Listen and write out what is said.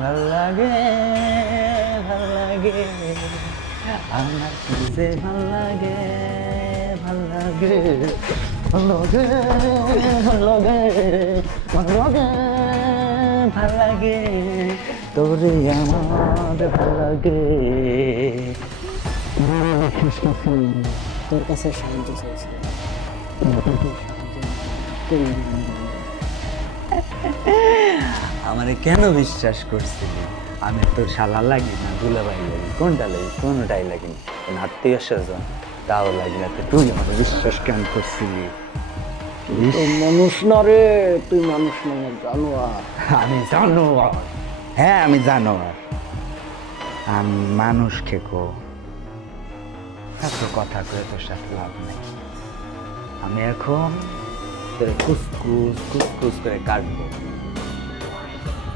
ভাল লাগে, ভাল লাগে, আমার কি যে ভাল লাগে, ভাল লাগে, ভাল লাগে, ভাল লাগে, ভাল লাগে, ভাল লাগে, তোরে আমার ভাল লাগে। তোর কাছে সাহায্য চাইছিলাম। আমারে কেন বিশ্বাস করছিলি? আমি তোর শালা লাগি না দুলাভাই লাগি, কোনটা লাগি? কোনোটাই লাগি না। কোন আত্মীয় স্বজন তাও লাগি না, তো তুই আমার বিশ্বাস কেন করছিলি? তুই মানুষ না রে, তুই মানুষ না, জানোয়ার। আমি জানোয়ার, হ্যাঁ আমি জানোয়ার, আমি মানুষ খেকো। এত কথা করে তোর সাথে লাভ নাই। আমি এখন তোর খুসখুস খুসখুস করে কাটবো।